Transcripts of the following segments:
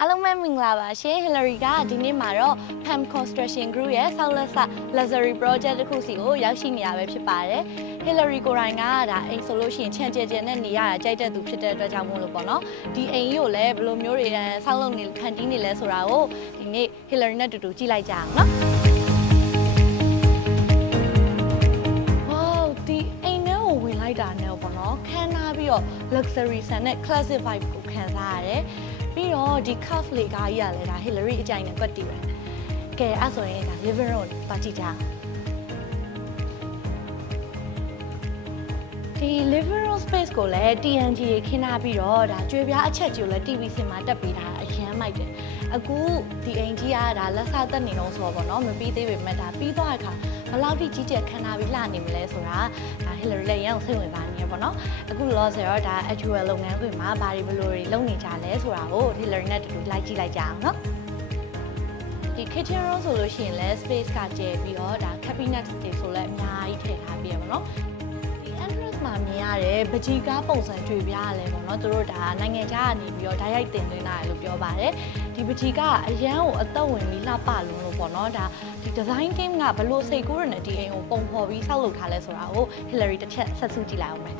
အားလုံးပဲမင်္ဂလာပါရှင် Hillary ကဒီနေ့မှာတော့ Pam Construction Group ရဲ့ဆောက်လက်စ Luxury Project တစ်ခုစီကိုရောက်ရှိနေရပဲဖြစ်ပါတယ် Hillary ကိုယ်တိုင်ကဒါအိမ်ဆိုလို့ရှိရင်ချန်ကျဲကျဲနဲ့နေရတာကြိုက်တဲ့သူဖြစ်တဲ့အတွက်ကြောင့်မို့လို့ပေါ့နော်ဒီအိမ်ကြီးကိုလည်းဘယ်လိုမျိုးတွေအဲဆောက်လုပ်နေဖန်တီးနေလဲဆိုတာကိုဒီနေ့ Hillary နဲ့တူတူကြည့်လိုက်ကြအောင်နော် Wow ဒီအိမ်ထဲကိုဝင်လိုက်တာနဲ့ပေါ့နော်ခန်းနာပြီးတော့ luxury ဆန်နဲ့ classic vibe ကိုခံစားရတယ် ပြီးတော့ဒီ cuff လေးကားကြီးကလည်းဒါ Hillary အကြိုင်နဲ့ကွက်တီပဲကဲအဲ့ဆိုရင်ဒါ living room ကိုသွားကြည့်ကြအောင်ဒီ living room space ကိုလည်း TNG ရေခင်းထားပြီးတော့ဒါကျွေးပြားအချက်ကြီးကိုလည်း TV စင်မှာတက်ပေးထားတာအရန်မိုက်တယ်အခုဒီအိမ်ကြီးကဒါလက်စားတက်နေတော့ဆိုတော့ဗောနော်မပြီးသေးပေမဲ့ဒါပြီးသွားတဲ့အခါဘယ် လောက်ထိကြီးကျယ်ခမ်းနားပြီးလှနေမလဲဆိုတာဒါ Hillary လည်းရအောင်စိတ်ဝင်စားနေရဗောနော်အခုလောဆယ်တော့ဒါ actual လုပ်ငန်းခွင်မှာဘာတွေဘယ်လိုတွေလုပ်နေကြလဲဆိုတာကို Hillary နဲ့တူတူလိုက်ကြည့်လိုက်ကြအောင်နော်ဒီ kitchen room ဆိုလို့ရှိရင်လည်း space ကကျယ်ပြီးတော့ဒါ cabinet တွေဆိုလည်းအများကြီးထည့်ထားပြီးရပါတော့ ဒီ entrance မှာမြင်ရတဲ့ပကြီကားပုံစံကြွေပြားရတယ်ပေါ့နော်သူတို့ဒါနိုင်ငံခြားကနေပြီးတော့ဓာတ်ရိုက်တင်သွင်းတာလို့ပြောပါတယ်ဒီပကြီကားကအရန်ကိုအသက်ဝင်ပြီးလှပလုံးလို့ပေါ့နော်ဒါဒီ design team ကဘလို့စိတ်ကူးရတဲ့ဒီအိမ်ကိုပုံဖော်ပြီးဆောက်လုပ်ထားလဲဆိုတာကို Hillary တစ်ချက်ဆက်စုကြည့်လိုက်အောင်မယ်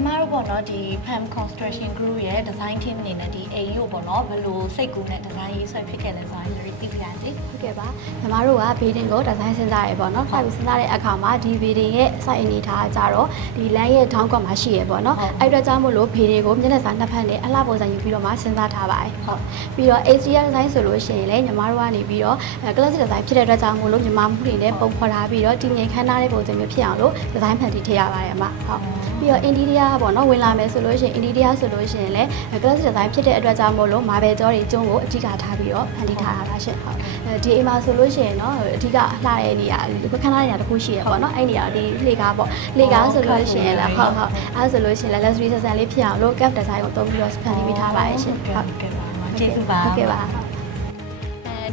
အမားတို့ပေါ့နော်ဒီ Pam Construction Group ရဲ့ design team အနေနဲ့ဒီအိမ်ကိုပေါ့နော်ဘယ်လိုစိတ်ကူးနဲ့ design ရေးဆွဲဖြစ်ခဲ့လဲဆိုတာ Hillary သိပြရစီဟုတ်ကဲ့ပါညီမတို့က building ကို design စဉ်းစားရပေါ့နော်ဆက်ပြီးစဉ်းစားတဲ့အခါမှာဒီ building ရဲ့ site အနေထားကကြတော့ဒီ land ရဲ့ down ကွက်မှာရှိရပေါ့နော်အဲ့အတွက်ကြောင့်မို့လို့ building ကိုမျက်နှာစာနှစ်ဖက်နဲ့အလှပုံစံယူပြီးတော့မှစဉ်းစားထားပါတယ်ဟုတ်ပြီးတော့ exterior design ဆိုလို့ရှိရင်လည်းညီမတို့ကနေပြီးတော့ classic design ဖြစ်တဲ့အတွက်ကြောင့်မို့လို့ညီမမှုတွေနဲ့ပုံဖော်ထားပြီးတော့တည်ငြိမ်ခမ်းနားတဲ့ပုံစံမျိုးဖြစ်အောင်လို့ design ဖန်တီးထည့်ရပါတယ်အမဟုတ်ပြီးတော့ interior ကပေါ့နော်ဝင်လာမယ်ဆိုလို့ရှိရင် interior ဆိုလို့ရှိရင်လည်း classic design ဖြစ်တဲ့အတွက်ကြောင့်မို့လို့ marble ကြောတွေကျုံးကိုအဓိကထားပြီးတော့ဖန်တီးထားတာပါရှင့်ဟုတ်ဒီအိမ်မှာဆိုလို့ရှိရင်တော့အဓိကလှတဲ့နေရာခဏနေရာတစ်ခုရှိရပေါ့နော်အဲ့နေရာဒီလေကားပေါ့လေကားဆိုလို့ရှိရင်လည်းဟုတ်ဟုတ်အဲ့ဆိုလို့ရှိရင်လည်း luxury ဆန်ဆန်လေးဖြစ်အောင်လို့ cap design ကိုသုံးပြီးတော့ဖန်တီးပေးထားပါတယ်ရှင်ဟုတ်ကဲ့ပါကျေးဇူးပါဟုတ်ကဲ့ပါအဲ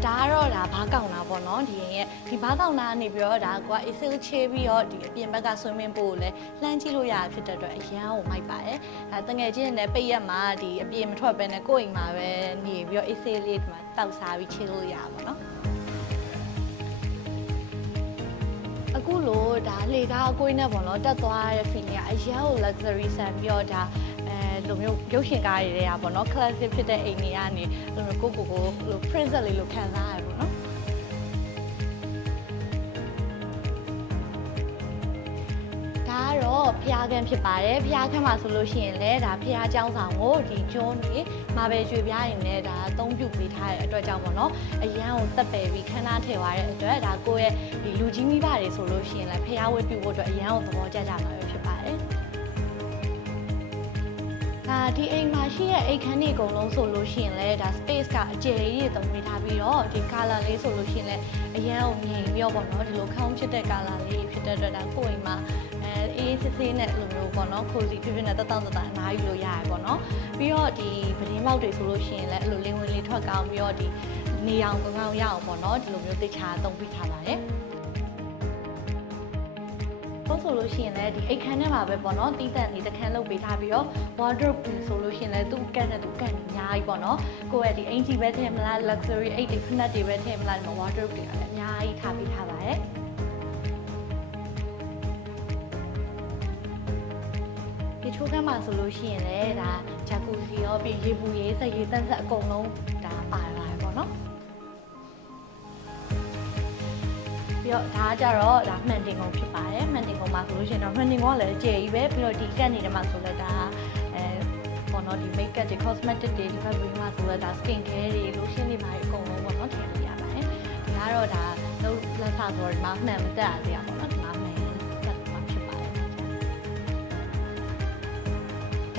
ဒါကတော့ဒါဘားကောင်တာပေါ့နော်ဒီအိမ်ရဲ့ဒီဘားကောင်တာကနေပြီးတော့ဒါကွာ AC ချေးပြီးတော့ဒီအပြင်ဘက်က swimming pool ကိုလည်းလှမ်းကြည့်လို့ရတာဖြစ်တဲ့အတွက်အရန်ကိုမိုက်ပါတယ်ဒါတငယ်ချင်းနဲ့ပိတ်ရက်မှာဒီအပြင်မထွက်ဘဲနဲ့ကိုယ့်အိမ်မှာပဲနေပြီးတော့ AC လေးဒီမှာတောက်စားပြီးချေးလို့ရပါပေါ့နော်အခုလိုဒါလေကားအကွေးနဲ့ပေါ့နော်တက်သွားတဲ့ feeling ကအရန်ကို luxury ဆန်ပြီးတော့ဒါ အဲလိုမျိုးရုပ်ရှင်ကားတွေတွေကပေါ့နော် classic ဖြစ်တဲ့အိမ်တွေကနေလိုမျိုးကိုကိုကိုလို princess လေးလိုခံစားရတယ်ပေါ့နော်ဒါကတော့ဖျားခန်းဖြစ်ပါတယ်ဖျားခန်းမှာဆိုလို့ရှိရင်လည်းဒါဖျားเจ้าဆောင်ကိုဒီကျွန်းနေမာဘယ်ကျွေပြားရင်လည်းဒါအသုံးပြုပေးထားတဲ့အတွက်ကြောင့်ပေါ့နော်အရန်ကိုတက်ပယ်ပြီးခန်းသားထည့်သွားတဲ့အတွက်ဒါကိုယ့်ရဲ့ဒီလူကြီးမိဘတွေဆိုလို့ရှိရင်လည်းဖျားဝတ်ပြုဖို့အတွက်အရန်ကိုသဘောကျကြမှာပဲဖြစ်ပါတယ် တယ် ဒါဒီအိမ်မှာရှိတဲ့အိမ်ခန်းတွေအကုန်လုံးဆိုလို့ရှိရင်လည်းဒါ space ကအကျယ်ကြီးတွေသုံးပေးထားပြီးတော့ဒီ color လေးဆိုလို့ရှိရင်လည်းအရန်ကိုမြင်ပြီးတော့ပေါ့နော်ဒီလိုခေါင်းဖြစ်တဲ့ color လေးဖြစ်တဲ့အတွက်ဒါကိုယ့်အိမ်မှာအဲအေးစစ်စစ်နဲ့လိုမျိုးပေါ့နော်ခိုစီဖြစ်ဖြစ်နဲ့တက်တောင့်တက်တာအနားယူလို့ရတယ်ပေါ့နော်ပြီးတော့ဒီပဒင်းမောက်တွေဆိုလို့ရှိရင်လည်းအဲ့လိုလင်းဝင်လေးထွက်ကောင်းပြီးတော့ဒီနေအောင်ကောင်းကောင်းရအောင်ပေါ့နော်ဒီလိုမျိုးသိချာသုံးပေးထားပါတယ် ဟုတ်ဆိုလို့ရှိရင်လည်းဒီအိတ်ခမ်းထဲမှာပဲပေါ့နော်တီးတန့်နေတခန်းလုပ်ပေးထားပြီးတော့ wardrobe ဆိုလို့ရှိရင်လည်းသူ့ကန့်နဲ့သူ့ကန့်နေအများကြီးပေါ့နော်ကိုယ့်ရဲ့ဒီအင်ဂျီပဲထည့်မလား luxury အိတ်တွေဖက်နက်တွေပဲထည့်မလားဒီမှာ wardrobe တွေကလည်းအများကြီးထားပေးထားပါတယ်ဒီချိုးကမ်းမှာဆိုလို့ရှိရင်လည်းဒါဂျာကူစီရောပြီးရေပူရေးစက်ရေးတန်းဆက်အကုန်လုံးဒါပါလာ တော့ဒါကကြတော့ဒါမှန်တင်ကုန်ဖြစ်ပါတယ်မှန်တင်ကုန်မှာဆိုလို့ရှိရင်တော့မှန်တင်ကုန်ကလည်းအကျယ်ကြီးပဲပြီးတော့ဒီကတ်နေတဲ့မှာဆိုလည်းဒါအဲပေါ့နော်ဒီ make up တွေ cosmetic တွေဒီဘက်ဝင်းမှာဆိုလည်းဒါ skin care တွေ lotion တွေပါအကုန်လုံးပေါ့နော်ထည့်လို့ရပါတယ်ဒီကတော့ဒါလုံးလက်ဖဆိုတော့ဒီမှာမှန်မတက်ရသေးရပါတော့ဒီမှာမှန်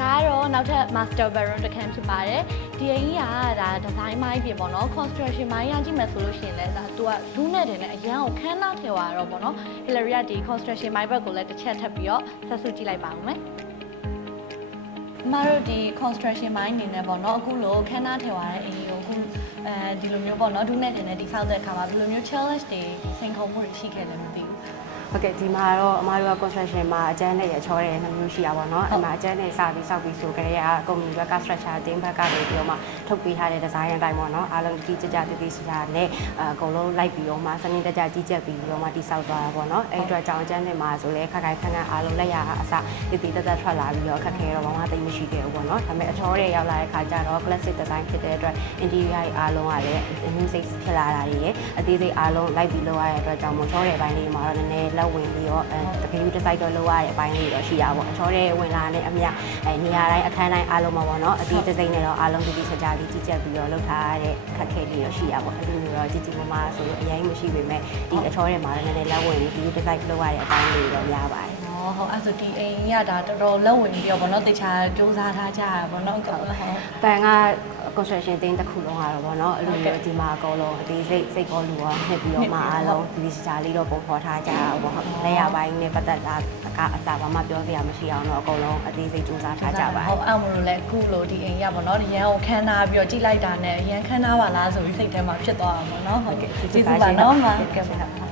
ကတော့နောက်ထပ် master bedroom တစ်ခန်းဖြစ်ပါတယ်ဒီအိမ်ကြီးကဒါ design မိုင်းပြင်ပေါ့နော် construction မိုင်းရကြည့်မယ်ဆိုလို့ရှိရင်လည်းဒါသူကလူးနဲ့တင်နဲ့အရန်ကိုခန်းနာထဲသွားတော့ပေါ့နော် Hillary ကဒီ construction မိုင်းဘက်ကိုလည်းတစ်ချက်ထပ်ပြီးတော့ဆက်စုကြည့်လိုက်ပါဦးမယ်အမတို့ဒီ construction မိုင်းအနေနဲ့ပေါ့နော်အခုလိုခန်းနာထဲသွားတဲ့အိမ်ကြီးကိုအခုအဲဒီလိုမျိုးပေါ့နော်ဒုနဲ့တင်နဲ့ဒီဆောက်တဲ့အခါမှာဘယ်လိုမျိုး challenge တွေစိန်ခေါ်မှုတွေရှိခဲ့လဲမသိဘူး ဟုတ်ကဲ့ဒီမှာတော့အမားတို့က construction မှာအကျန်းနဲ့ရချောတဲ့နှစ်မျိုးရှိတာပေါ့နော်အဲ့မှာအကျန်းနဲ့စပြီးစောက်ပြီးဆိုကြတဲ့ကကုမ္ပဏီဘက်က structure တင်းဘက်ကနေပြီးတော့မှထုတ်ပေးထားတဲ့ design အတိုင်းပေါ့နော်အားလုံးကြီးကြကြတည်တည်စရာနဲ့အကုန်လုံးလိုက်ပြီးတော့မှစနစ်တကျကြီးကြပ်ပြီးတော့မှတိစောက်သွားတာပေါ့နော်အဲ့အတွက်ကြောင့်အကျန်းနဲ့မှာဆိုလဲခက်ခိုင်ခန့်ခန့်အားလုံးလက်ရအစတည်တည်တက်တက်ထွက်လာပြီးတော့ခက်ခဲတော့ဘာမှသိမရှိခဲ့ဘူးပေါ့နော်ဒါပေမဲ့အချောတဲ့ရောက်လာတဲ့ခါကျတော့ classic design ဖြစ်တဲ့အတွက် interior တွေအားလုံးကလည်း new size ဖြစ်လာတာတွေရယ်အသေးစိတ်အားလုံးလိုက်ပြီးလုပ်ရတဲ့အတွက်ကြောင့်မို့ချောတဲ့ဘိုင်းလေးမှာတော့နည်းနည်းလက်ဝင်ပြီးတော့အဲတကယ်လို့ design တော့လုပ်ရတဲ့အပိုင်းလေးတော့ရှိတာပေါ့အချောတဲ့ဝင်လာတဲ့အမြအဲနေရာတိုင်းအခန်းတိုင်းအားလုံးမှာပေါ့နော်အသေး design နဲ့တော့အားလုံးတည်တည်ချာချာလေးကြီးကြပ်ပြီးတော့လုပ်ထားရတဲ့ခက်ခဲလေးတော့ရှိတာပေါ့အဲ့လိုမျိုးတော့ကြီးကြီးမားမားဆိုလို့အရင်မရှိပေမဲ့ဒီအချောတဲ့မှာလည်းနည်းနည်းလက်ဝင်ပြီးဒီ design လုပ်ရတဲ့အပိုင်းလေးတော့များပါတယ်ဟောဟုတ်အဲ့ဆိုဒီအိမ်ကဒါတော်တော်လက်ဝင်ပြီးတော့ဗောနော်တေချာစူးစမ်းထားကြရဗောနော်ဟုတ်ဟုတ်ပန်က construction တင်းတစ်ခုလုံးကတော့ဗောနော်အဲ့လိုမျိုးဒီမှာအကုန်လုံးအသေးစိတ်စိတ်ကောလူရောနှစ်ပြီးတော့မှအားလုံးဒီစကြာလေးတော့ပုံဖော်ထားကြတာဗောဟုတ်လက်ရပိုင်းနဲ့ပတ်သက်တာကအစားဘာမှပြောစရာမရှိအောင်တော့အကုန်လုံးအသေးစိတ်စူးစမ်းထားကြပါဟုတ်အဲ့မလို့လဲအခုလို့ဒီအိမ်ရဗောနော်ဒီရန်ကိုခန်းနာပြီးတော့ကြိလိုက်တာနဲ့ရန်ခန်းနာပါလားဆိုပြီးစိတ်ထဲမှာဖြစ်သွားအောင်ဗောနော်ဟုတ်ကဲ့ကျေးဇူးပါနော်မဟုတ်ကဲ့ပါ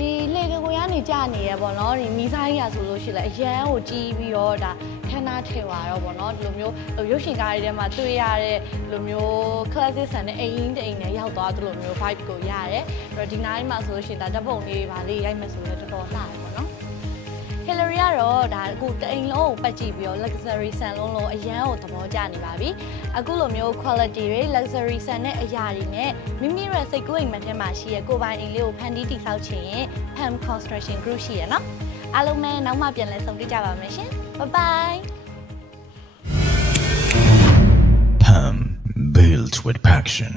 ဒီလေကကိုရနေကြနေရပေါ့နော်ဒီမီးဆိုင်ရဆိုလို့ရှိလဲအရန်ကိုကြီးပြီးတော့ဒါခန်းနာထည့်သွားတော့ပေါ့နော်ဒီလိုမျိုးရုပ်ရှင်ကားတွေထဲမှာတွေ့ရတဲ့ဒီလိုမျိုး classic ဆန်တဲ့အိမ်ကြီးတစ်အိမ်နဲ့ရောက်သွားသလိုမျိုး vibe ကိုရတယ်အဲ့တော့ဒီနိုင်မှာဆိုလို့ရှိရင်ဒါဓာတ်ပုံလေးပါလေးရိုက်မယ်ဆိုတော့တော်တော်လှတယ်ပေါ့နော် Hillary ကတော့ဒါအခုတအိမ်လုံးကိုပတ်ကြည့်ပြီးတော့ luxury ဆန်လုံးလုံးအရန်ကိုသဘောကျနေပါပြီအခုလိုမျိုး quality တွေ luxury ဆန်တဲ့အရာတွေနဲ့မိမိရဲ့စိတ်ကူးအိမ်မက်ထဲမှာရှိရဲ့ကိုယ်ပိုင်အိမ်လေးကိုဖန်တီးတည်ဆောက်ချင်ရင် Pam Construction Group ရှိရနော်အားလုံးပဲနောက်မှပြန်လည်ဆုံတွေ့ကြပါမယ်ရှင် bye bye Pam built with passion.